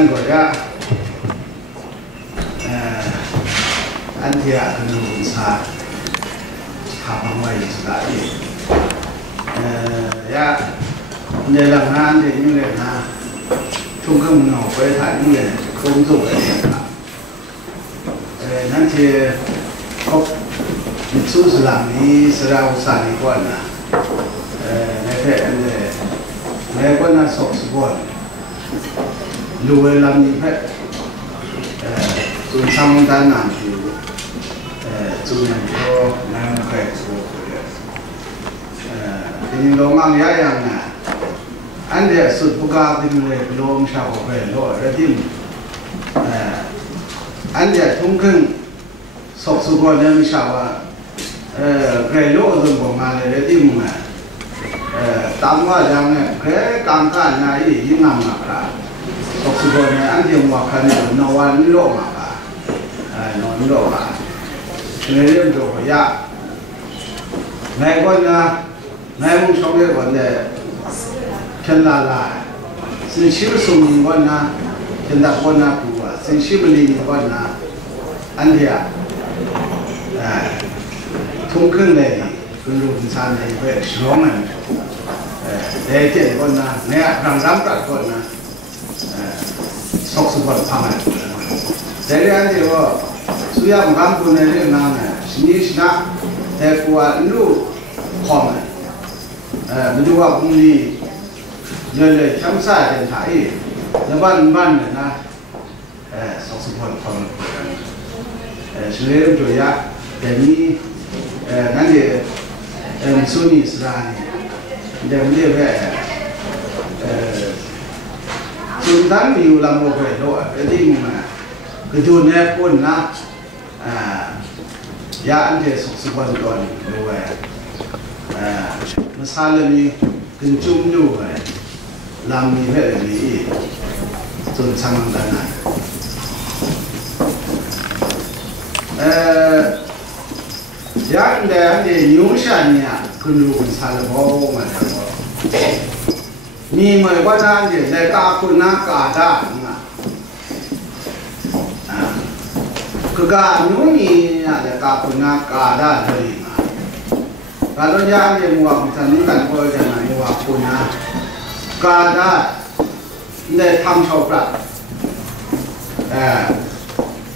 安国呀，安提亚可能文差，他帮我也是大的，呀，那两岸的因为呢，中国呢回台因为工作的点啊，那些哦，你出事了，你是来乌山里过呢，那个那手是过的。 路为làm gì hết, tuần sau ta làm thì tuần này có làm phải số thì lo mang giá yang nè, anh để sụt bốc cao thì người lo sao có phải lo ra tim, anh để thông kinh sọc sụt qua nên sao à, cái lo rồi bỏ ngang ra tim mà, tạm qua rằng cái cảm giác này gì nằm mà sọc sụt này anh thì mua cái này nó ăn lỗ mà nó lỗ mà người làm đồ phải ya ngày con ngày hôm sau cái vấn đề chân là sinh siêu sung mình con chân đặt con cụ sinh siêu mình con anh thì thông kinh này cái luồng san này phải sống này để trên con nghe rằng dám cả con sọc sụt phẳng này, thế nên anh thì suy âm cảm của này là nam này, sinh na, thế của lu phong này, mìnhดูว่าพรุ่งนี้เลยช้ำซ่าเดินถ่ายแล้วบ้านเนี่ยนะสอกสุพรรณฟังเฉลิมจุยะแต่นี้นั่นเองซุนีสระนี่เดี๋ยวเรียกว่าสุนทรมีอยู่ลำบากไปด้วยแต่ที่มึงคือจูนเนี่ยคนนะยาอันเดียสกสุวรรณก่อนด้วยมาซาเลมีกินจุ่มด้วยลำมีเพื่อนมีจนช่างดันนะยาอันเดียนิ้วชันเนี่ยคุณรู้คุณซาเลมองมาแล้วนี่เหมือนว่านั่นเดี๋ยวในตาคุณนักกาด้านะคือการนู้นนี่ในตาคุณนักกาด้าเลยนะการต้นยางเดี๋ยวมัวมันนี่กันก็จะไหนมัวคุณนักกาด้าในทำชาวประ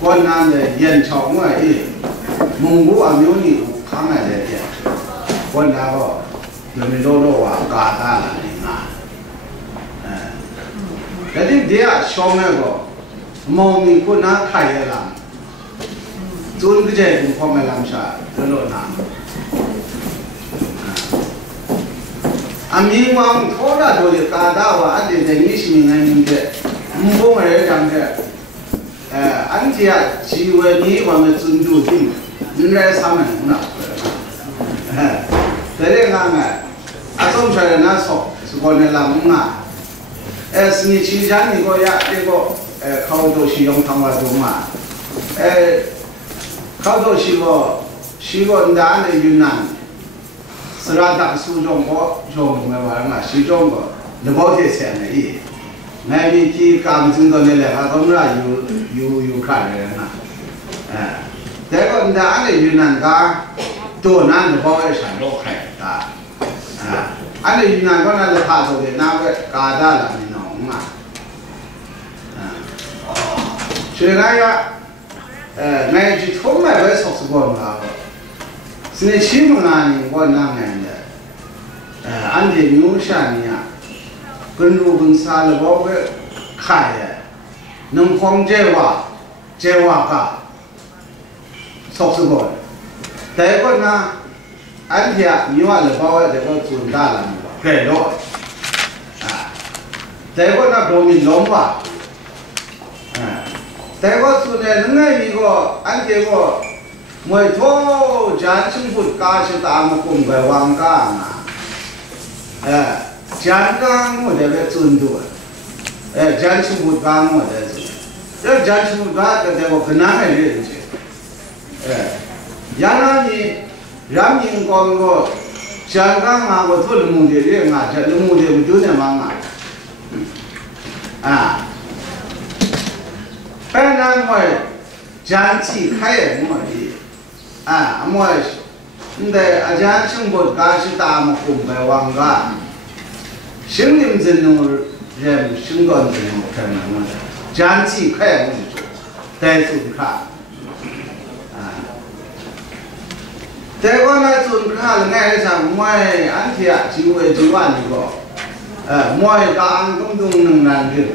คนนั้นเนี่ยเย็นชาวเมื่ออีมุงบุอามิวนี่ข้างไหนเนี่ยคนนั้นก็ยังไม่รู้ว่ากาด้าอะไรนะแต่ที่เดียชอบเนี่ยก็มองมีคนน่าไทยละจุนก็จะเป็นพ่อแม่ลำชาเรื่องนั้นอามีวังทอดโดยการด่าว่าอันเดียวนี้สิ่งนั้นเนี่ยมุ่งอะไรจังเนี่ยอันที่ชีวิตนี้ว่ามันจุนดูจริงนี่แหละสามัญนะแต่เรื่องนั้นอาสมชายน่าสอบสุขในลำน่ะสนิทจันนี่ก็อยากเด็กก็เขาโดนชียงทำว่าดูมาเขาโดนชีวด้านในยูนานสระดับสูงก็จงไม่ว่าง่ะชีจงก็ระบบที่เสียในอีแม้มีที่การจึงตอนนี้แหละเขาต้องราอยู่ข้างเลยนะแต่ก็ด้านในยูนานก็ตัวนั้นระบบไอ้ฉันโลกแข็งตาอันนี้ยูนานก็นั่นแหละพาตัวเด็กน้าก็การได้ละนี่น้องอ่ะช่วยไงอ่ะในจุดทุ่มไม่ไปสอบสวนมาสิ่งที่มึงงานนี่ก็นั่งเงินเลยอันที่นิ้วชันเนี่ยคุณรู้คุณสารบอกว่าใครนุ่งฟองเจวะก็สอบสวนแต่ก็นะอันที่มีว่าเลยบอกว่าเดี๋ยวก็จุนได้ละมั้งเกล้อแต่ก็นะโดมินล้มว่ะแต่ก็สุดเนี่ยนั่นไงมีก็อันที่ก็มวยโถจานชิมพุดกาชิตามกุมไปวางก้างจานก้างมันจะเป็นจุนด้วยจานชิมพุดก้างมันจะจุนแล้วจานชิมพุดก้างก็จะว่าขนาดไหนเลยจริงอย่างนั้นนี่รำยิงกองก็จานก้างมาก็ทุลมุนเดียร์งาจะลุมุนเดียร์มันจุนเนี่ยมังอ่ะ本来我将其开业我的啊，我你的阿家生活干是大么公白王个，心灵之中人生活之中可能将其开业我的，带出去看啊。แต่ว่าในส่วนข้าหรือไงสั่งมวยอันเทียชีวจีวันนี่ก็มวยการต้องดูหนึ่งนั่นคือ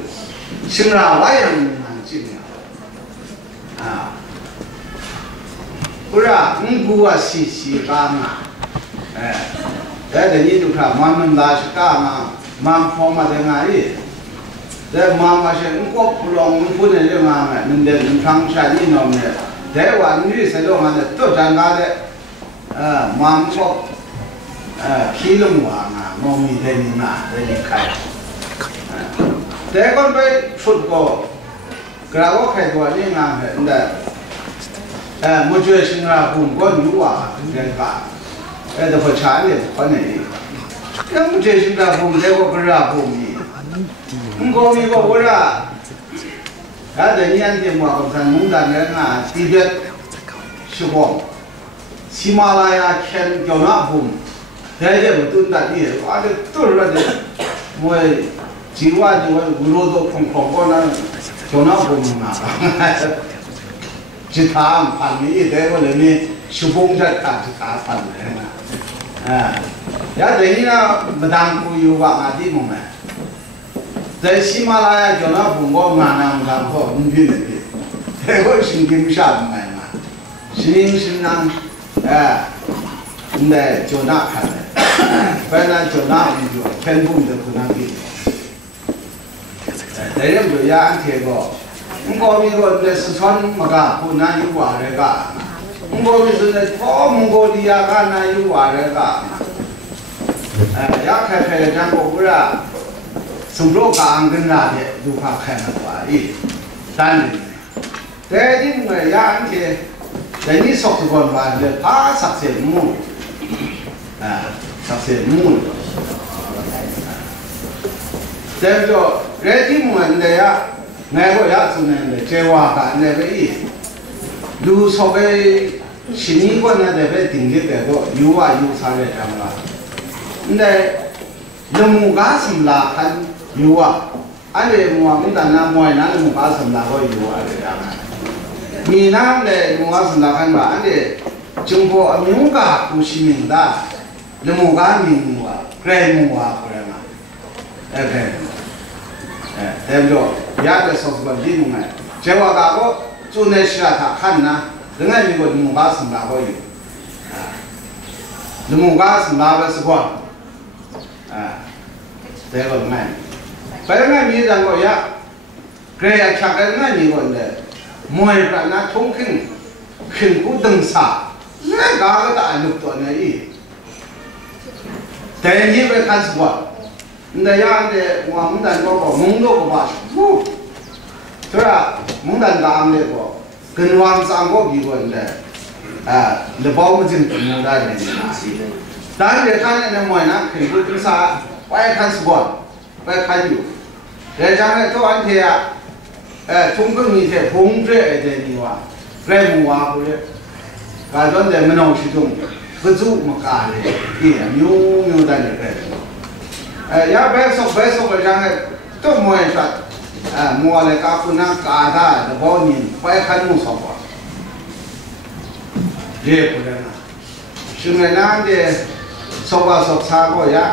ซึ่งเราไว้ยังหนึ่งนั่นจริงกูว่ามึงกูว่าสีกันแต่เดี๋ยวนี้ดูครับมันได้สิกันมันพอมาได้ไงแต่มาเช่นมึงก็ปลงมึงพูดในเรื่องมันมึงเดินมึงฟังชาดีน้องเนี่ยแต่ว่ามึงนี่เสร็จแล้วมันจะตัวจังกันเลยมันก็ขี้ลงว่างมองมีได้นี่นะได้นี่ใครแต่ก่อนไปฟุตบอลกระว่าใครตัวนี้งานเห็นแต่มุ่งช่วยสิงห์บุญก็อยู่ว่าถึงเรื่องการแต่พอช้าเนี่ยคนไหนยังมุ่งช่วยสิงห์บุญเรียกว่ากระบุญนี่มึงก็มีก็ว่าแต่เนี่ยอันที่ว่าคนมุ่งดันเรื่องที่เด็ดชิบง喜马拉雅看叫那风，在这不蹲在地，啊这都是那的，我今晚就我路都空过那叫那风嘛，其他盘面一带我那边修风在看其他盘面，也等于那没当过有话地方嘛，在喜马拉雅叫那风我那好，你听的，在我心里啥子嘛，心上。那就那看的，反正就那一个，全部的不能给。但是就也安贴过，我们个在四川么个湖南有话那个，我们是在蒙古的呀，河南有话那个，也开了讲过不是，苏州刚跟那的都怕开了话，单的，但是我也安贴。แต่นี่สกทุกคนมาเลยพาสักเสียมูสักเสียมูแต่ก็เรื่องที่มันเนี่ยไงก็อยากสุนันเลยเจ้าว่ากันเนี่ยไปดูสอบไปสิ่งนี้ก็เนี่ยไปถึงที่แต่ก็อยู่ว่าอยู่สายจังหวะเนี่ยลมุกาสมลาคันอยู่ว่าอันนี้มัวมันแต่น้ำมวยนั้นลมุกาสมลาก็อยู่อะไรจังหวะมีน้ำเลยมัวสำนักกันว่าอันนี้จงพอมีมุกาคุชิมิงดาลมุกามีมัวเกรมัวอะไรมาแต่เดี๋ยวยาจะสอบบันดีมึงไงเจ้าว่าก็จู่ในเสียท่าขันนะถึงไงมีคนมุกาสำนักก็อยู่ลมุกาสำนักเป็นสักคนแต่ก็ไงไปไงมีจังก็ยาเกรย์ชักกันไงมีคนเดียมวยกันนะทุ่งขึ้นกูดึงสาเนี่ยก็ได้ลุกตัวเนี่ยแต่ยี่ไปคันสวะแต่ยังเดี๋ยวว่ามึงดันก็บอกมึงโลกว่าชูใช่ไหมมึงดันตามเลยก็ขึ้นวางสังก็มีคนเดียวเดี๋ยวบอกมึงจึงถึงมึงได้เลยนะแต่เดี๋ยวคันเนี่ยมวยนะขึ้นกูดึงสาไปคันสวะไปคันอยู่เดี๋ยวจังเลยตัวอันเทีย中国มีแต่พงเจ้าเดี๋ยวนี้ว่าแกมัวกูเลยการจนเดี๋ยวมันเอาชีวิตก็จู่มาการเลยมิวได้เลยยาเบสก็จังเลยตัวมวยชัดมัวเลยกับคุณนักการได้แต่พอนี่ไปขันมุสาวะเรียบเลยนะซึ่งในนั้นเดี๋ยวสอบชาก็ยา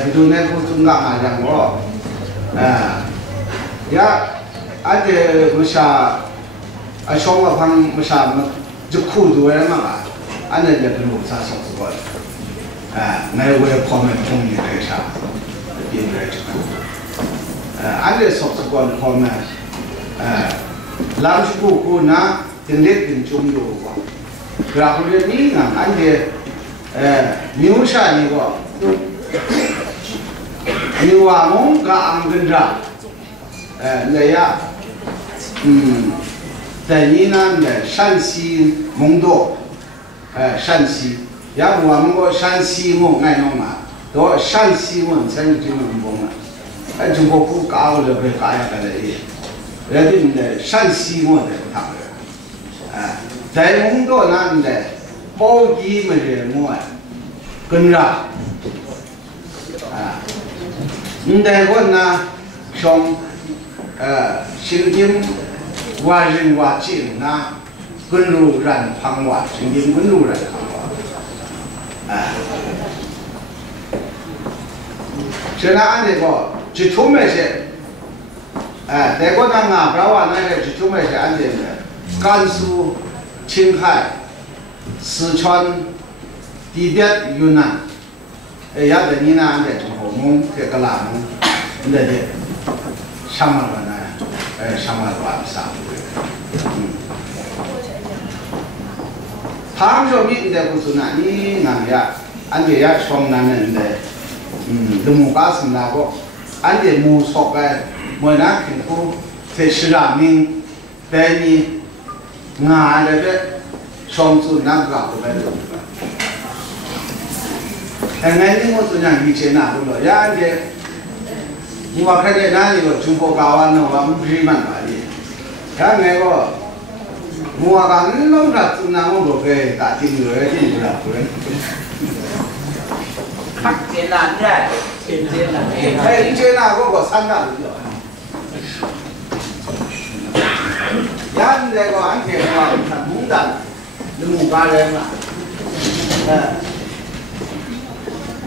ไปดูในผู้จุงกาจังก็ยาอันเดียวมุชาช่วงว่าพังมุชาจะคู่ด้วยมั้งอันนี้จะเป็นมุชาสองคนในเวลาคอมเมนต์ตรงนี้เลยชาอินเลยจะคู่อันนี้สองคนคอมเมนต์หลังจากคู่นะถึงเล็กถึงจุ่มดูว่ากราฟเรื่องนี้นะอันเดียวมิวชานี่ก็มิวว่ามงกับอังกฤษเลยอะ在云南的山西蒙多，山西，要不我们个山西蒙爱弄嘛，都山西蒙才是这么蒙嘛，中国不搞了被搞下来的，人家的陕西我的他们，哎，在很多男的包机么的我跟着，啊，你在我呢像新疆华人华境啊，跟路人旁话，新疆跟路人旁话，哎，现在按这个就出门些。哎，在我那外边话，那个是专门是安全的，甘肃、青海、四川、地边、云南，也在你那安全从后蒙这个拉蒙，那的上万个呢，上万个上，唐说明的不是那你那呀，安全呀双南人的，都没搞什么那个，安全没错的。我那看过在市场面带你拿来的双足那个不来的，哎，你我是讲以前那个了，人家我看见那个中国高安了，我们不是蛮大的，人家个我讲你弄啥子那我都给打听了，听不了，不然。艰难的，艰难的。哎，以前那个三大路。人这个安全话，他蒙的，你蒙干人嘛？哎，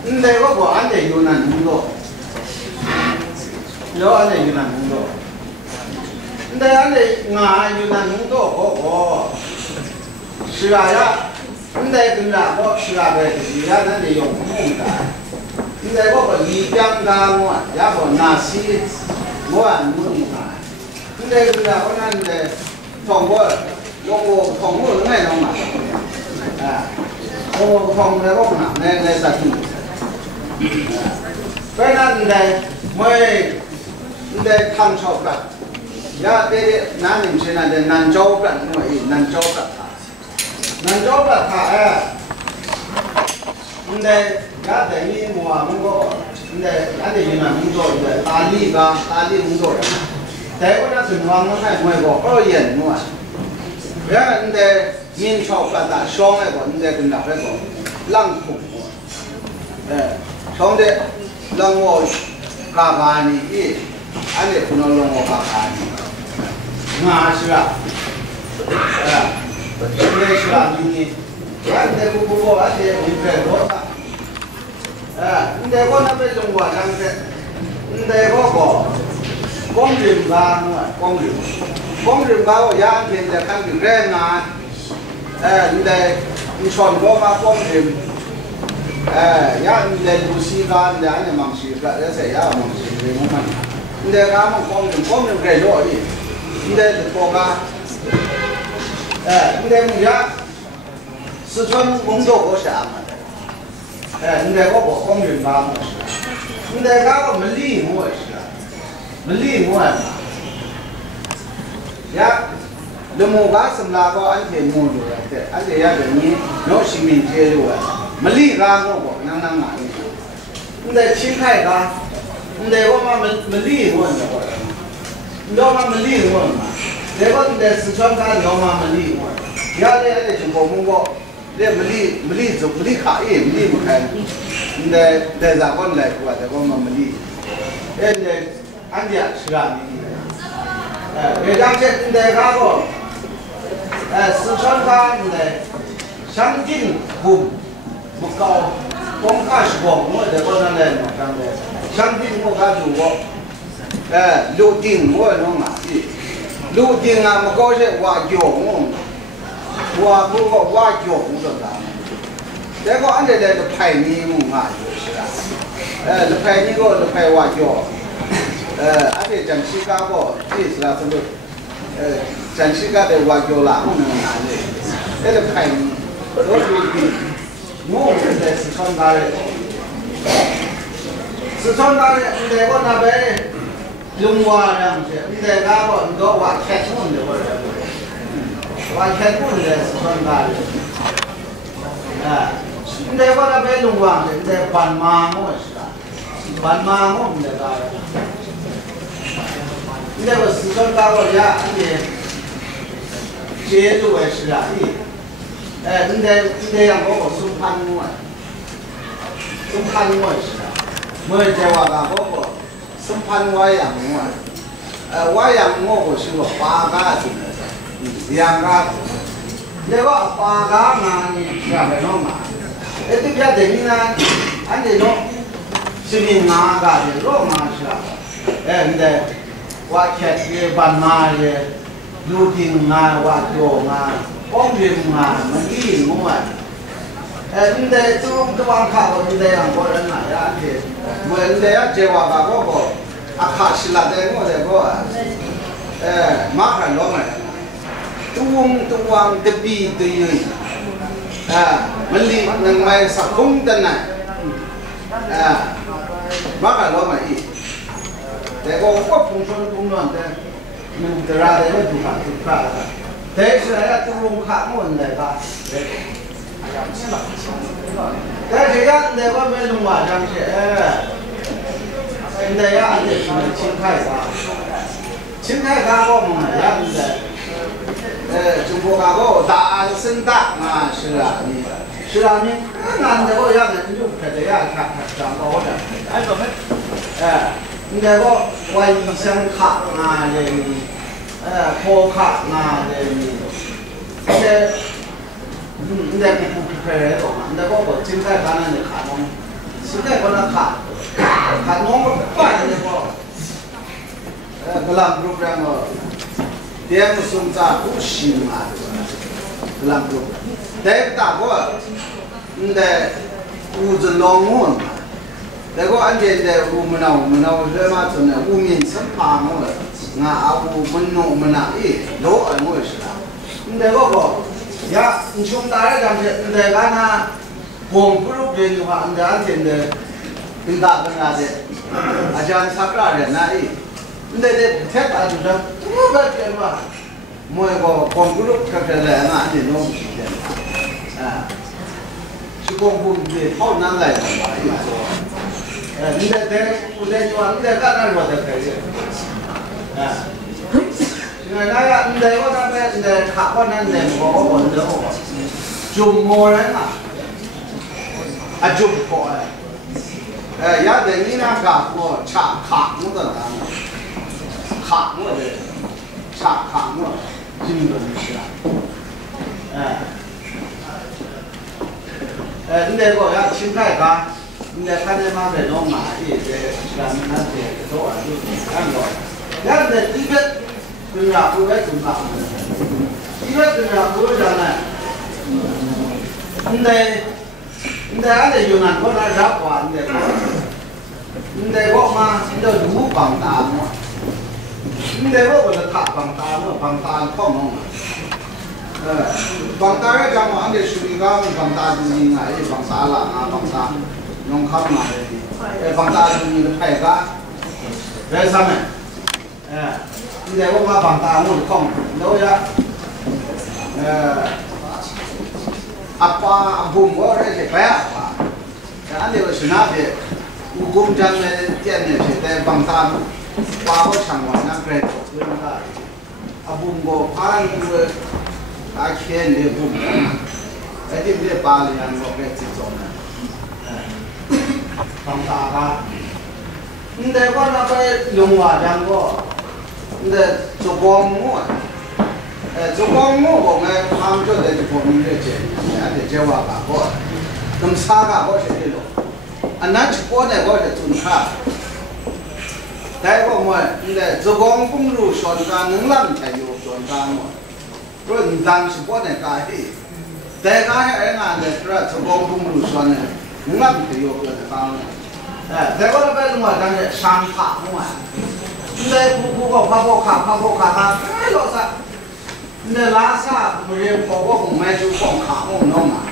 你这个安全有难工作，有安全有难工作，你这安全有难工作，是啊呀，你这跟那个是啊个，是啊，那得用蒙的，你这个一江干么，也不拿西，我蒙的。你这个呢，我看的通过用我通过那种嘛，哎，我通那个嘛，那啥子？所以呢，你在唐朝干，呀，这南宁现在的南诏干，我南诏干南诏干他哎，你在呀等于我们个，你在俺这云南工作，你在大理工作人。在我那情况，我还没个二眼嘛，然后你在明朝发达上那个，你在跟那个浪空嘛，上的让我干干的，俺这不能让我干干的，那是吧？现在是吧？你，俺这不，俺这没白多少，你在我那边中国上的，你在个。光人吧，光人吧，我养现在看病人啊，你穿过嘛光人，养你在做西干，你在忙西干，那谁呀忙西干我们，你在干嘛光人干多的，你在国家，你在木家，四川工作我想的，你在我光人吧我是，你在干我们理我是。没理我嘛，呀，你莫干什么那个安全没路了的，安全也是你要新民铁路啊，没理干我不能哪里？你在青海干，你在我嘛没理我呢个，你要嘛没理我嘛，这个你在四川干要嘛没理我，呀你还得去过蒙古，你没理走没理卡也没理不开，你在啥个来过这个嘛没理，你。俺家是啊，别讲这你在那个，四川它你在上京不高，光看是光，我在我那来嘛上的，上京我看住过，六丁我弄哪去？六丁啊，我高些挖脚我不过挖脚是啥？这个俺这来是派你们啊，就是啊，是派你个是派挖脚。而且整体干过，这是那什么？整体干的挖角啦，我们拿的，这个排名，都是比我们在四川干的，四川干的，你在我那边用挖两些，你在干过，你都挖开工的，我这，挖开工的四川干的，你在我那边用挖的，你在斑马我是啊，斑马我们在干的。那个四川大国家，你接住的是啊，你得让我送盘我，送盘我是啊，没在话个我送盘我养我，我养我是个八嘎子的，两嘎子，那个八嘎嘛你是啊，那种嘛，这边等于呢，俺这种是民哪嘎的，肉嘛是啊，你得。ว่าแค่ที่บ้านมาเลยดูทิ้งงานว่าโยงานป้องเรียนงานมันยิ่งงวยนี่ได้ตัวางข้าวนี่ได้ยังบ่ได้ไหนอ่ะที่เมื่อได้เจ้าว่าก็อาคาศิลาได้งวได้ก็มาขันล้อมตัวางตะปีตัวยืนมันลีนังไม่สักคงตันไหนมาขันล้อมอีกแต่ก็ว่าพุ่งชนพุ่งนอนแต่มันจะราได้ไม่ถูกถูกพลาดแต่สุดท้ายตัวลงขาหมดเลยครับแต่ที่ยันเดี๋ยวก็ไม่ลงว่าจังเสียเดี๋ยวยันเดี๋ยวมันชิ้นไข่กาก็มันยันเดี๋ยว中国กาก็大声大啊是啊你是啊你นั่นเดี๋ยวยัน你就开始呀讲到我这哎怎么你那个外乡卡啊的，坡卡啊的，你那不开来懂嘛？你那个我今天看那卡农，现在可能卡农我办的个，gelam grup yang dia musim tak musim ah, gelam grup. Tapi tak apa, ni ujian longun.แต่ก็อันเดียวแต่อูมันเอาเรื่องมาจนเนี่ยอูมีสัมผัสมั้งงาเอามันโนมันอ่ะโลอะไรมั้งใช่ไหมแต่ก็ยาชมตาได้จังเช่นแต่การน่ะผมพูดเรื่องอยู่ว่าอันเดียวอันเดียวถึงตาเป็นอะไรอาจารย์สักการะนะแต่เทปอะไรดูจังทุกแบบเกี่ยวกับมวยก็ผมพูดกับเรื่องอะไรอันเดียวน้องเกี่ยวชิคกี้พายเท่านั้นเลย你在我在你话你在干那说才可以，现在那个你在我那边你在看我那在我这我，就没人啊，就不好哎，也得你那干活查看我的那个，看我的，查看我，真的是你在我要青菜干。你在看见嘛？这种蚂蚁，这咱们那些都啊，就看过。咱这一个跟着不会正常的，一个跟着不会啥呢？你在俺这云南过那啥话，你在我嘛，你在路帮大嘛，你在我这他帮大嘛，帮大靠弄嘛。帮大要讲嘛，俺这水里讲帮大就是应该帮大了啊，帮大。用卡嘛的，放大就是你的牌卡，在上面，你在我嘛放大我的空，都要，阿爸阿公我这些白阿爸，俺这个是哪的？武功站的店的是在放大，把我唱完那个就是那，阿公我怕那个打钱的不能，对不对？把人我给这种的。放大吧，你在我那边用话讲过，你在做光幕，做光幕我们他们就在这方面的建议，俺在这话干过，咁差个我是这种，咱去过呢我是准差，但我们你在做光公路宣传能让才有宣传嘛，如果你当时过呢干的，但干些人俺在这做光公路宣呢。能让才有个方在我那边我讲的商卡嘛，你在不搞跑跑卡，老啥？你在拉萨不是跑过红麦就放卡我弄嘛？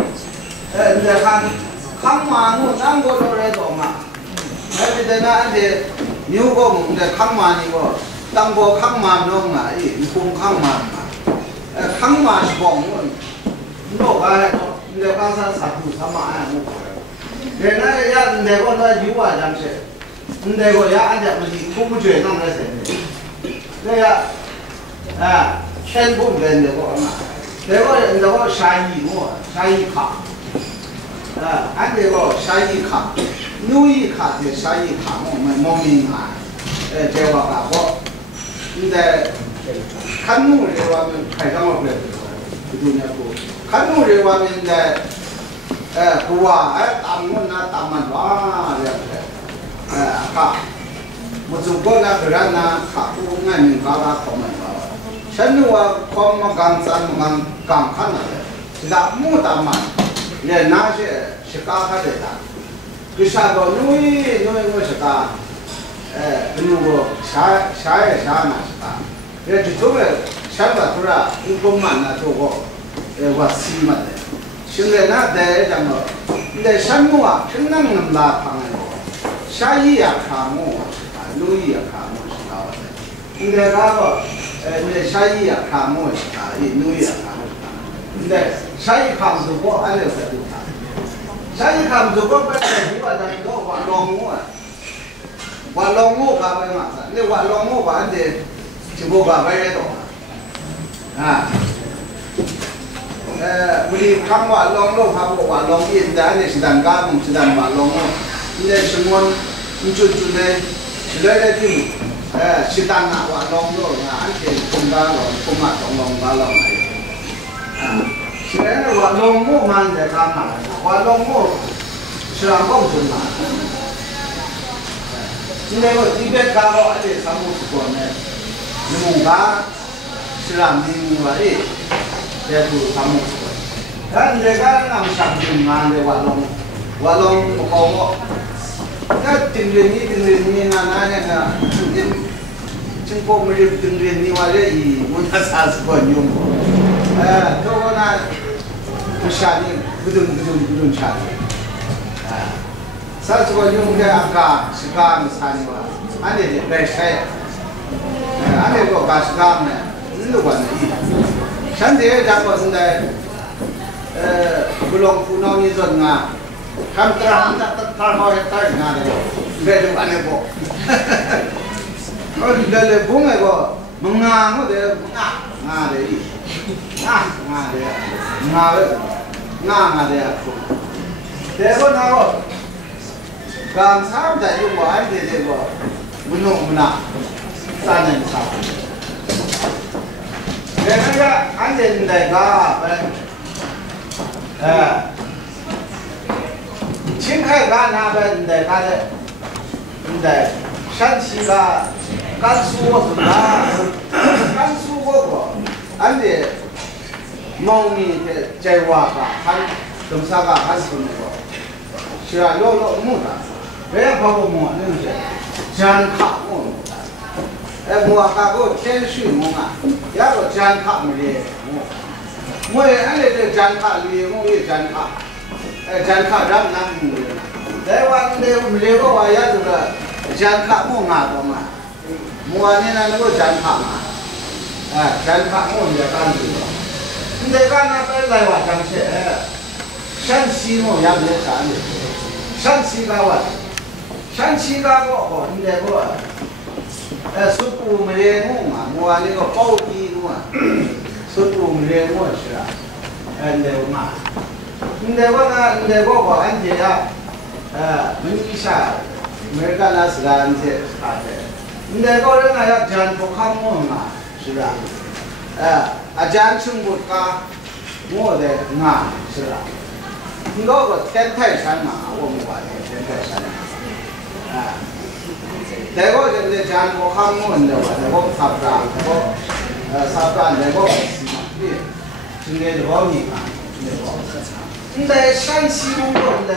你在看康马我咱国这来做嘛？你在那俺的牛国我在康马那个当过康马弄嘛？你公康马嘛？康马是帮我，你老个你在拉萨啥土啥马呀？我。原来呀，那个那有啊，咱是，那个呀，俺家不是不觉当那谁的，这个全部人这个嘛，这个山一么山一卡，俺这个山一卡，牛一卡的山一卡我们农民啊，这个干活，你在看农这方面开上了不就那个，看农这方面在。不啊，大门呐，大门哇，这样子，哈，我中国那个人呐，哈，我俺们家他们了，现在我看嘛刚看了的，是他木大门，连那些是干他的的，就啥个农业我是干，如果下那是干，这周围现在突然一个门呐，就我西门的。现在那在什么？在山木啊，平常那么拉长的，下雨也看我是吧？落雨也看我是吧？你在那个，那下雨也看我是吧？落雨也看我是吧？你在下雨看不着我，俺就在就看。下雨看不着我，本来你把咱搞挖龙木啊，挖龙木干嘛嘛？你挖龙木干的，就不干白的多啊。วันนี้คำว่าลองโลกครับว่าลองอินได้ในสิดันก้าผมสิดันว่าลองในสมวนจุดเลยเลยได้ที่สิดันนะว่าลองโลกนะอันเป็นคุมก้าลองคุมมาต้องลองก้าลองไหนฉะนั้นว่าลองโม่มันจะทำอะไรว่าลองโม่สร้างก้องจุดมานี่เลยว่าที่เป็นก้าว่าอันเป็นสมุทรก่อนเนี่ยมุ่งก้าสร้างดีมุ่งว่าเดี๋ยวดูทำท่านเด็กก็นำสั่งถึงงานเดี๋ยวว่าลงเขาถ้าถึงเรียนนี้นะเนี่ยนะจึงพวกมันเรียนถึงเรียนนี้ว่าเรื่องอีมุนาสาสก่อนยุ่งตัวนั้นผู้ชายนี่กุดุนชาสาสก่อนยุ่งเนี่ยอากาศสกามสานิว่าอันนี้เด็กใช่อันนี้ก็การสกามเนี่ยนี่ตัวนี้ฉันเดี๋ยวจะบอกสิ่งใดบุลงผู้น้องนี่ส่วนงาคำตรัสตัดเขาให้ตัดงานเลยเรื่องอะไรบอกเขาเดี๋ยวบุ้งไอ้บอกมึงงาเขาเดี๋ยวงาเลยงาเลยงาเลยเดี๋ยวก็น่าก็การสามใจอยู่ว่าอันเดียวบอกมึงนุ่มนะสานยังสาวเดี๋ยวก็อันเดียวได้ก็เป็น青海干那边的干的，在山西啦、甘肃我是啦，甘肃我俺的农民的在挖个还种啥个还是那个，是啊，有木的，别人跑过木，那是尖卡木，木卡个天水木啊，也个尖卡木的木。我俺这尖卡里，我也尖卡，尖卡咱那木的，在我这个话也就是尖卡木拿的嘛，木啊你那个尖卡嘛，尖卡木也干的，你这干那边来话讲些，山西木也没啥的，山西个话，山西个我你这个，苏布没木嘛，木啊那个包地木啊。สุดอุ้มเรียนมั่วเชื่อเดี๋ยวมาเดี๋ยวนะเดี๋ยวก็อันเดียมันมีชาเมื่อกันนะสการเสียอะไรเดี๋ยวก็เรื่องอะไรอาจารย์พวกข้ามมั่วมาใช่ไหมอาจารย์ซึ่งบุตรก็มั่วเด็กงาใช่ไหมนี่ก็เต้นไทยชั้นมาว่ามั่วเนี่ยเต้นไทยชั้นเดี๋ยวก็จะอาจารย์พวกข้ามมั่วเดี๋ยวก็สับรางเดี๋ยวก็สับรางเดี๋ยวก็今天就好你看，你在山西工作，你在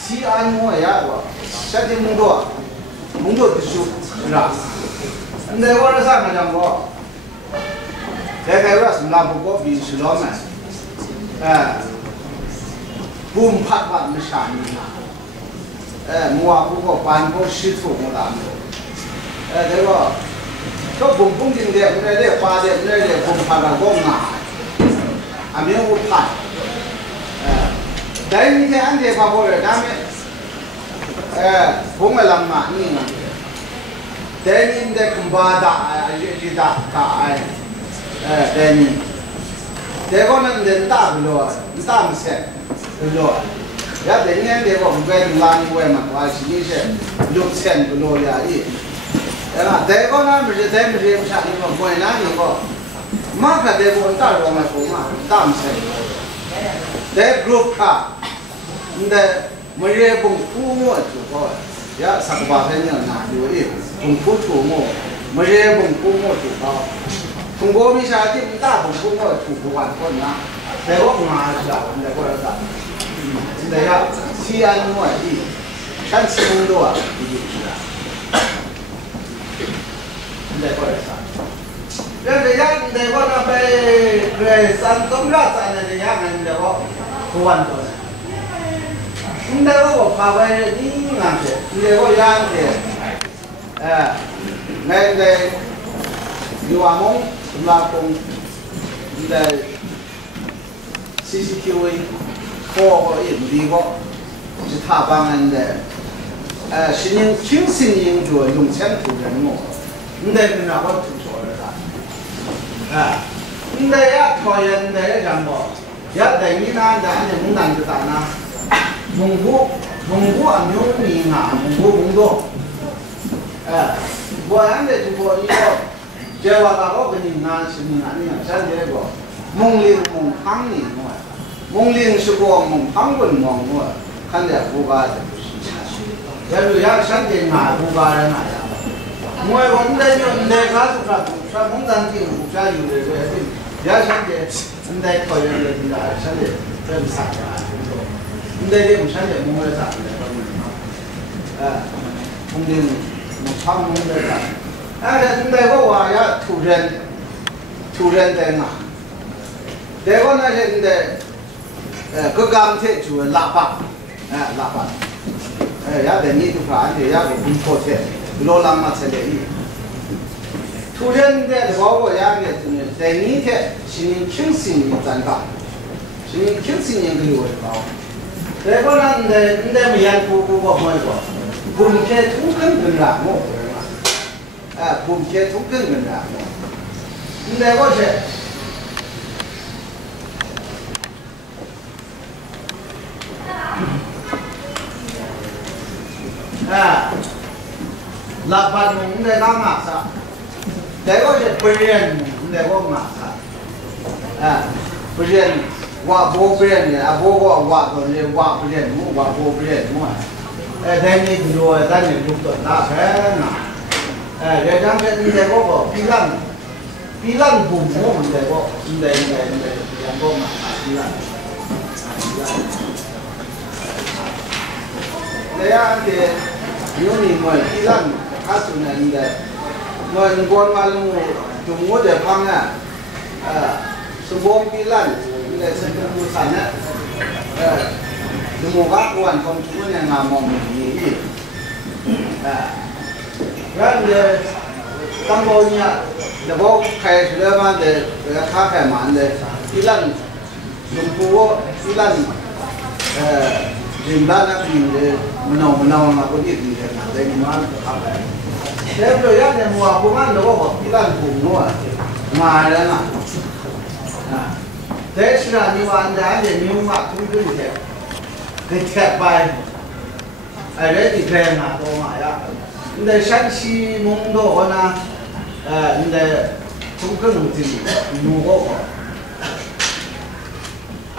西安工作也过，山西工作就是吧？你在我这上面讲过，在开外是那不过比吃老慢，不怕怕没啥你我不过办公室处我打没，这个这不定的，那得花的，那得不怕那光啊。还没有怕，但是你看俺这把火人，咱们，不买浪嘛，你看，等你的恐怕大日大哎，等你，这个呢人大不了，大不些，不了。要等年这个我们拉你外嘛，我实际是6000不了呀一，对吧？这个呢不是咱们是不像你们淮南那个，马克这个大肉嘛说嘛，大不些。这 group 卡，你的每日帮父母做好，要38年拿就一，帮父母，每日帮父母做好。通过米啥的，大帮父母做不完困难，这个嘛是啊，这个是。这呀，西安外地，山西工作啊，一定是啊。这个是啥？这呀，这个那被山东热山的呀，这个不完多。这个我怕为你那些，这个样的，那个刘阿蒙拉工，这 CCTV。我也没过，是他帮人的，是人挺新人做用钱图人么？你得跟着我吐槽了你得要讨厌的人么？要等你那的，你蒙难就打那，蒙古啊，牛民啊，蒙古工作，我俺的中国你说，这话大佬跟你那是你那像这个蒙领蒙汤领么？蒙领是个蒙汤文蒙我，看在国家的不是差距。要是要想见哪国家人哪样？我问的你得啥子啥蒙山顶啥有的这些，要想见你得考验的你来想见这是啥呀？你得不想见蒙的啥的，蒙领蒙汤蒙的啥？你得我话要土人在哪？这个呢是你得。各钢铁就喇叭，喇叭，要等你就看的，要个工作铁，老浪嘛才得意。突然的包括样的，在你铁，是你挺新的站岗，是你挺新的给我搞。这个呢，你得没演过没过，不铁土根跟着我，不铁土根跟着我，你得我去。喇叭弄的干嘛啥？这个是不认的个嘛啥？不认，我不认的，我都是我不认我不认我。咱们就说，咱们就说那很呐。这张是你这个比咱不摸你这个，你两个嘛，比咱。这样的，有你们比咱。他说呢，你的，我光嘛中国这方啊，是我比咱，你的是中国产的，中国外国人从中国人啊，毛没意，然后呢，当高呢，那个开出来嘛的，他开慢的，比咱中国比咱，人家那边的，不能那个地方的，那你们他来。这不要的我不按照我比咱不我，骂人了，这是啊，你按照牛马通这些，给贴白，人的天啊多嘛呀，你在山西蒙多呢，你在中更这里如果，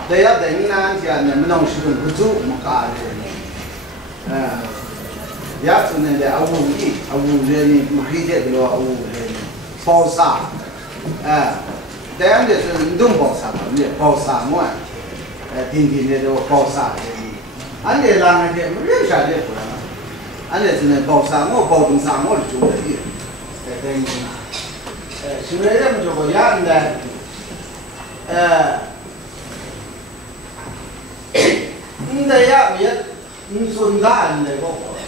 这要等你那天能不能是不足么干的，也是那个无人的不配的了，无人包啥，这样的是弄包啥嘛？你包啥么？天天的都包啥的，俺这啷个的没人啥的不啦？俺这是那包啥我包东啥我就做的，等于呐，现在人们这个样的，你这样也，你说咱那个。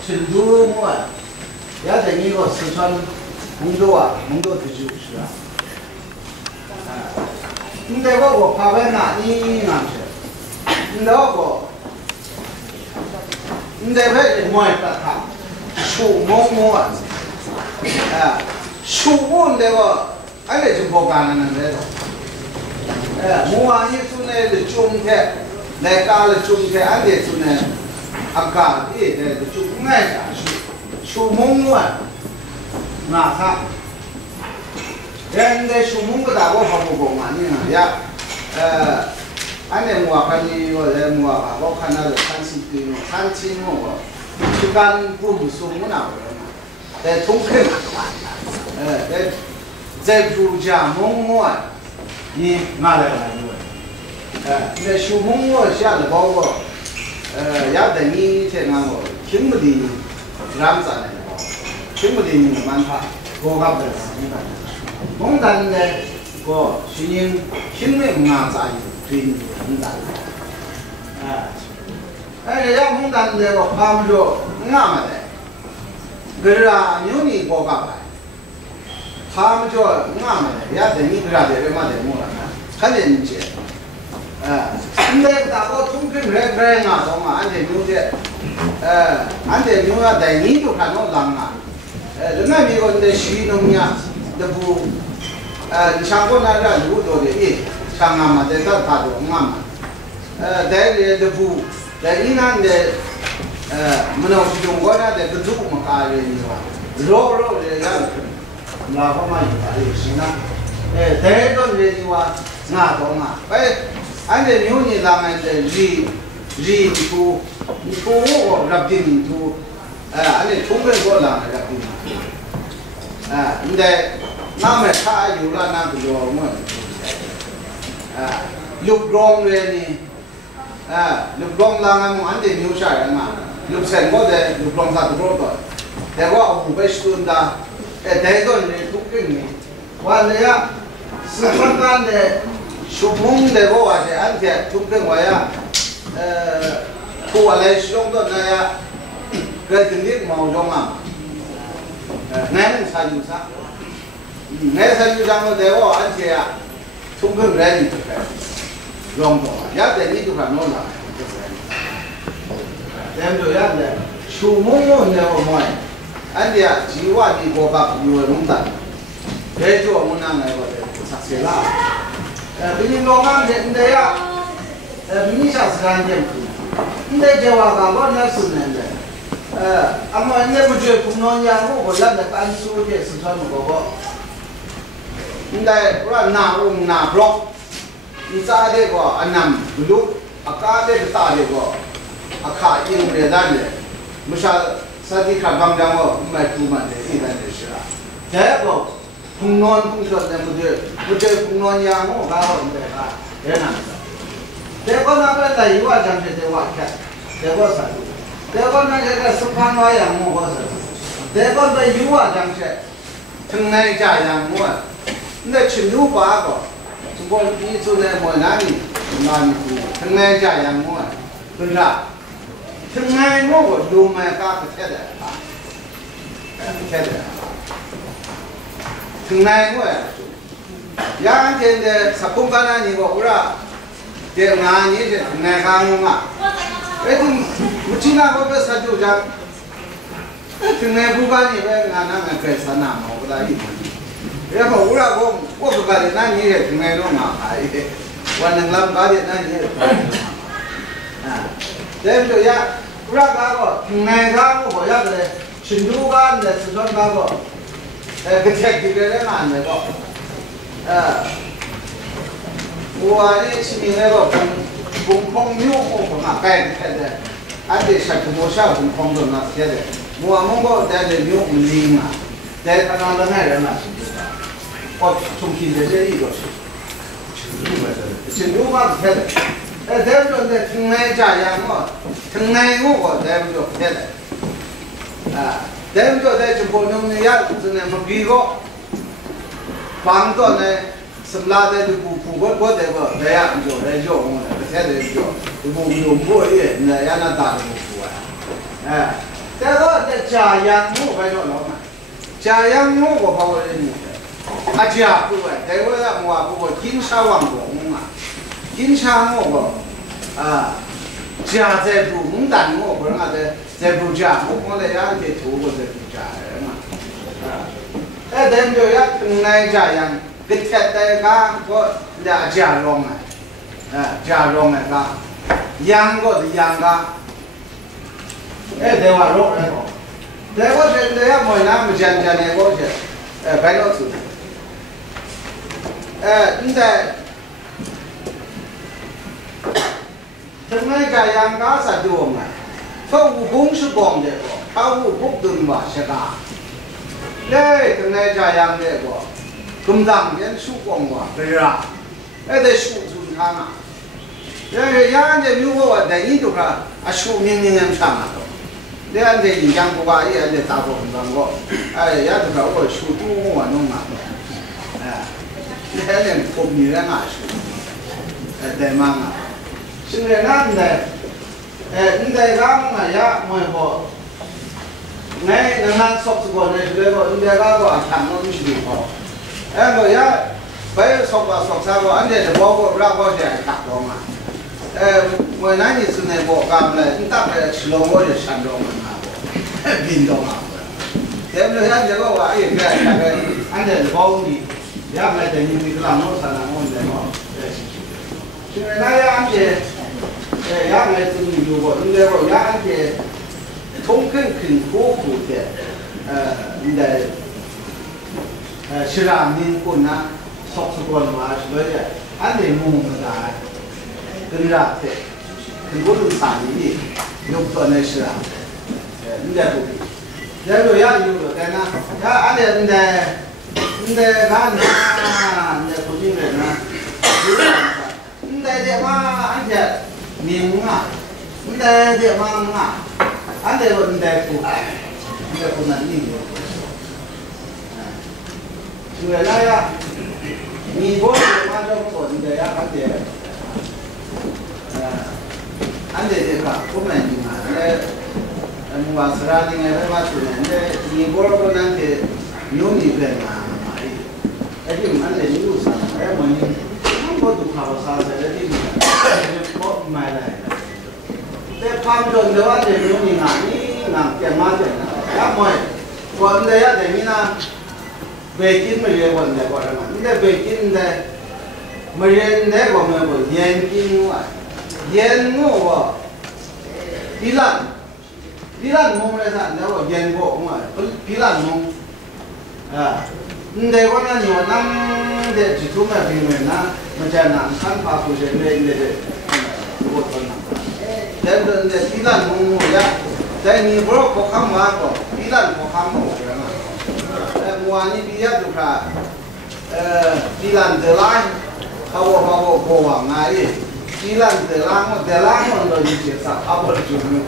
成都么？要在你个四川蒙州啊，蒙州的就是啊。你在我旁边哪你哪去？你那个，你在外面买的他，出某某啊，书本那个，俺那就不干了那个。木安一出呢的中天，来干了中天，俺那出呢，阿干的就不爱干书梦乱，哪啥？人家书梦不打我好不过嘛，你看呀，俺那我看你我在我看那个三千我，去干不书我那个嘛，在重庆，在朱家梦乱。你哪来的？那修梦我下的包括，也等你在那个听不得，让咱那个，听不得你的办法，我搞不得事情的。梦单呢，我虽然听没嘛咋有，对你梦单，人家梦单呢，我看不着，俺们的，可是啊，有你我搞不来。他们叫俺们的，也等你个啥的，人嘛的么了，看见你去，现在大伙从这边啊，懂嘛？俺这牛的，俺这牛啊，等你就看到狼啊，人家美国人的许农呀，那不，你像我那个路多的，像俺们的他就俺们，在这不，在云南的，没能去中国那的不走么干的，你说，绕的样子。那方面有啥有行啊？这种人的话，俺懂啊。俺这牛呢，咱们的人土，我入定土，俺这中国过咱们入定。你在那么差有了那个叫什么？六庄人呢？六庄咱们俺这牛啥人啊？六千个的六庄啥多少个？แต่ว่าผมไปสตูนดาแต่ก็ในทุกเรื่องนี้วันนี้สื่อสารเนี่ยชั่วโมงเดียวว่าจะอันเดียทุกเรื่องว่าผู้อะไรช่วงต้นเนี่ยเกิดขึ้นที่มองจงอ่ะแง่มันใช่อยู่ซะแง่ใช่อยู่จังเดียวว่าอันเดียทุกเรื่องแรงอยู่แค่ลองตัวยัดแต่นี่ทุกคนโน่นละแต่เดี๋ยวยัดเนี่ยชั่วโมงเนี่ยว่าไม่อันเดียจีว่าดีกว่าอยู่ในมุ่งตันเดี๋ยวจะมุ่งนั่งไงก็ได้สักเสียละเป็นยังลองกันเดี๋ยวเดี๋ยวมีชาติการเดียวกันเดี๋ยวจะว่ากันว่าน่าสนใจอันนั้นเนี่ยมันจะคุ้มนอนยาวก็แล้วแต่การสู้เดี๋ยวสุดท้ายมันก็เดี๋ยวว่าหน้าองค์หน้าบล็อกนี่ซาเด็กว่าอันนั้นลุกอากาศเด็กตาเด็กว่าอาคาอิงเรียนเนี่ยไม่ใช่สติขัดบางจังว่าไม่ถูกมันเลยที่นั่นเลยใช่ไหมแต่ก็คุ้มนอนคุ้มสดเนี่ยมันจะคุ้มนอนยาวก็เขาเดี๋ยวเดี๋ยวนั่นแต่ก็นั่นเป็นแต่อยู่ว่าจังเดี๋ยวว่าแค่เดี๋ยวว่าสัตว์เดี๋ยวก็นั่นแค่สุพรรณว่าอย่างมั่วสัตว์เดี๋ยวก็ไปอยู่ว่าจังเช่ถึงไหนใจอย่างมั่วนี่ชิมดูป่าก็ทุกคนที่สุดในหมู่นั้นนี่กูถึงไหนใจอย่างมั่วเป็นไรถึงไหนมั่วก็ดูไม่กล้าแค่เดียวแค่เดียวถึงไหนมั่วอย่างเช่นเดี๋ยวสักคนกันนี่ก็อุระเดี๋ยวงานนี้จะถึงไหนข้างมั่วถึงมุชินาก็เป็นสัจจุจังถึงไหนผู้กันนี่เป็นงานนั้นเกิดสนามเอาไปได้แล้วพออุระก็ผู้กันนั่นนี่ถึงไหนต้องมาขายวันหนึ่งรับการนั่นนี่เดี๋ยวจะยากอุระก็ถึงไหนข้างก็อยากเลยชินดูกันเนี่ยสุดท้ายก็กระเทียมที่เป็นงานเนี่ยก็วัวนี่ชิมีเนี่ยก็คงนิ้วคงมาแปลงแค่เดียวอันเดียวฉันจะโม่ชาคงโดนนัดแค่เดียวมัวมึงก็แต่เดี๋ยวนิ้วมันลิงอ่ะแต่ขนาดนั้นให้เราหนักก็ชมคิดจะอีกก็ชินดูมาแค่เดียวเดี๋ยวจนถึงไหนจ่ายยังก็ถึงไหนงูก็เดี๋ยวจบแค่เดียวเดี๋ยวจบได้จุดบนนู้นเนี่ยจะเนี่ยมันบีก็ฟังตัวเนี่ยสำหรับได้ดูผู้ก็เดี๋ยวได้ยังจบได้จบมั้งแค่เดี๋ยวจบดูผู้เนี่ยเนี่ยยังน่าตาดูผู้แต่ก็จะจ่ายยังงูไปจบแล้วมั้งจ่ายยังงูก็พอเลยนี่อาจารย์ผู้แต่ว่ามัวผู้กินชาวังก็มั้งกินชางูก็จ่าใจผู้มุ่งดันงูเพราะงั้นใจผู้จ่าผู้คนเลยยังจะถูกก็ใจผู้จ่าเลยมั้ง哎，咱就要跟那家样，跟贴在家我俩家用啊，家用的家，养过的养家，哎，对话肉那个，但我现在也没那么简单的我去，白老子，你在。跟那家养家啥的我们，他务工是光的个，他务工等吧是个。哎，跟那家养的个，工当年手工吧，是啊，还得手出他嘛。养的如果在你都说手明上啊，人家影响不吧，也得打过工当过，也都说我手多我弄嘛，人家破米人啊手，在忙啊。现在俺在，你在家嘛也没好，俺说这个呢，这个你在家个看我们去好，我也白说啥个，俺这包括让我先看到嘛，我那你是那个干么嘞？你大概吃了我就想着嘛那个，领导嘛，对不对？俺这个话也该那个，俺这包的，也没得你那个让我啥让我那个，现在那样子。也来自于如果你这个也是从很苦的，你的是让民工呐，说出过嘛是不是？俺的梦啥，跟着的，很多都参与，有可能是啊，你这不，这个也有个在那，俺的你的干呐，你的附近人呐，你在这嘛，俺这。明啊，你在这忙啊，俺这个你在不能领的，因为那呀，你不是马上做你这呀，俺这个不能领啊，我是让你那嘛出来，你不能给有你边嘛，哎，就俺这有啥，哎么你，我都看到啥子的地方。我买来的，这旁边的话，这有你啊，你那干嘛的呢？要么我们要等于呢，北京没人问的过来嘛，你在北京的没人来过没过？燕京啊，燕我比兰弄来噻，那个燕国嘛，比兰弄，你在我那牛那的几头嘛，平原那，我在南山爬过去那。我说呢，现在那比兰农呀，在你不是不看嘛个，比兰不看嘛个嘛，我你比较就看，比兰德拉，我国王啊耶，比兰德拉我都理解啥，不是就没有，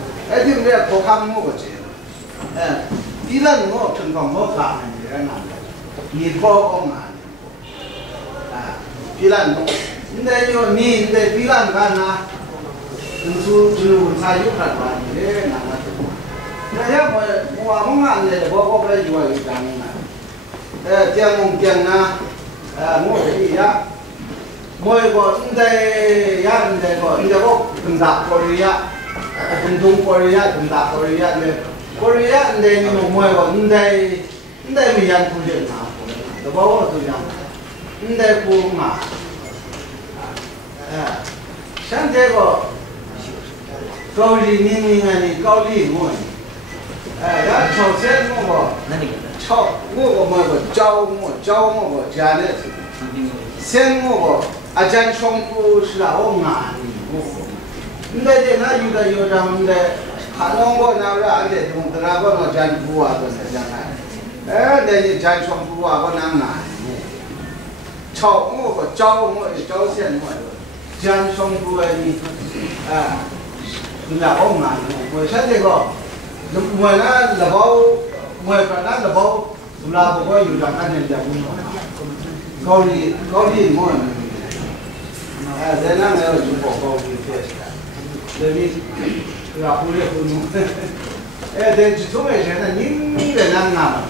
就这不看嘛个这，比兰我平常我看的人啊，你不讲嘛，比兰农，你在比兰干呐？就是他有看法，你这哪个？那要我们看的，我不以为讲的，讲啊，我这里呀，每个你在呀，你在我更大国里呀，更中国里呀，更大国里呀的，国里呀，你在你们每个你在没人出去拿，都把我都讲，你在不嘛？像这个。高丽明明啊，你高丽我，俺朝鲜我么个教我家的，先我咱全部是我俺我，你在这那有咱的，看我那俺这东西那我咱不啊，都是这样在这咱全部啊，我那俺朝我朝鲜我，咱全部的你那我嘛，我现在个，我那包，我那包，那不过有两个人在工作，高丽我，在那没有中国高丽的，那里要忽略不弄，在基础没现在你在那拿嘛，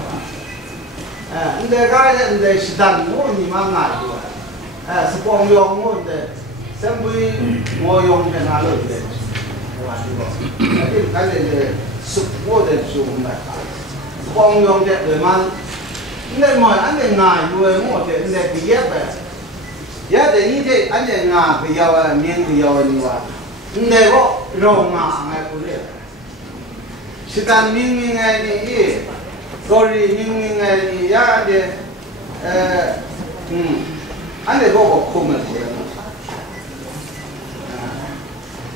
你在干你在西单我你嘛拿去，是光用我的，先不我用在哪里的。那是我的就买，光用的对吗？那么俺的伢有我的那毕业呗，也得你这俺的伢不要啊，命不要你话，那个肉伢俺不来，是咱明明爱你，所以明明爱你也的俺的个空的不来嘛，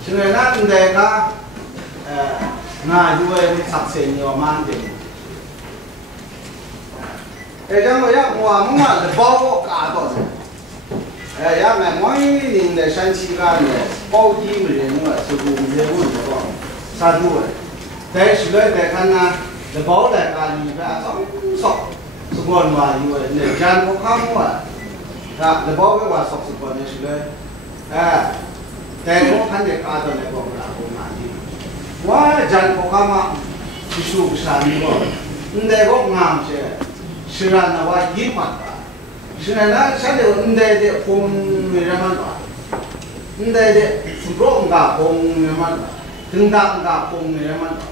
现在咱那个伢有的啥事你要忙的。这么样，我们嘛是包括干到的，要买每年的山区干的，包地没人嘛，是不是问的吧？啥多的？但是来看呢，这包来干你看少，是我嘛因为那家不看我，啊，这包的话少是过那是来，但我看的干到那个不难的，我家不看嘛，技术不山的吧，那个硬些。是啊，那话一万吧。是啊，那现在你在的红没人嘛吧？你在的服装噶红没人嘛吧？灯塔噶红没人嘛吧？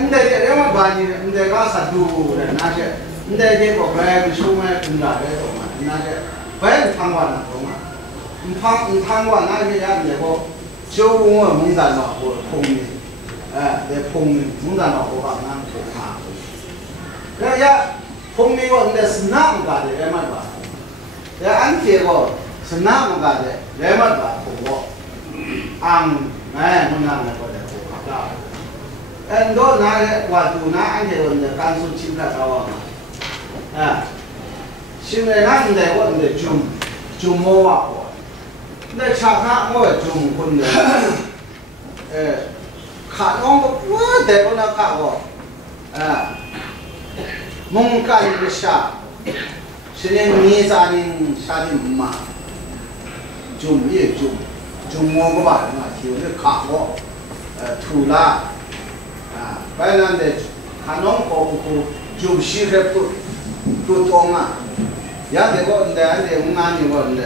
你在的人嘛吧？你在噶啥都的那些，你在的个白的手嘛，灯塔的多嘛，那些白汤碗的多嘛。你汤碗那些人那个就我蒙在那个红的。在碰蒙在那个吧，那碰嘛，人家碰那个那是哪么干的，人们吧？人俺这个是哪么干的，人们吧？碰过，蒙那个的碰不到。很多那个我都那俺这个那甘肃青菜高啊嘛，现在俺那个那就没话过，那查看我就混的，看我不得不那看我，蒙干的下，现在你啥的下的嘛，就摸个吧嘛，就是看我，土啦，白人的看侬搞不就洗的不多嘛，也得个那俺的我们那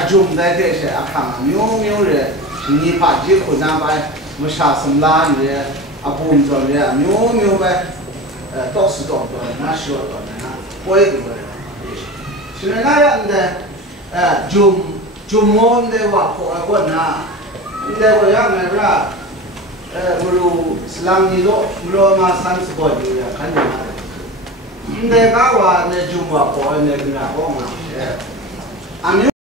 个就在这些看苗的。你把这口南把没啥什么烂的，不做的，苗呗，到处找那需要找的，我也多的。现在那样的，就摸的话，我那，那个样的是吧？不如2年多，不如嘛30多就要看见嘛。那个话那就嘛，那个嘛，我嘛，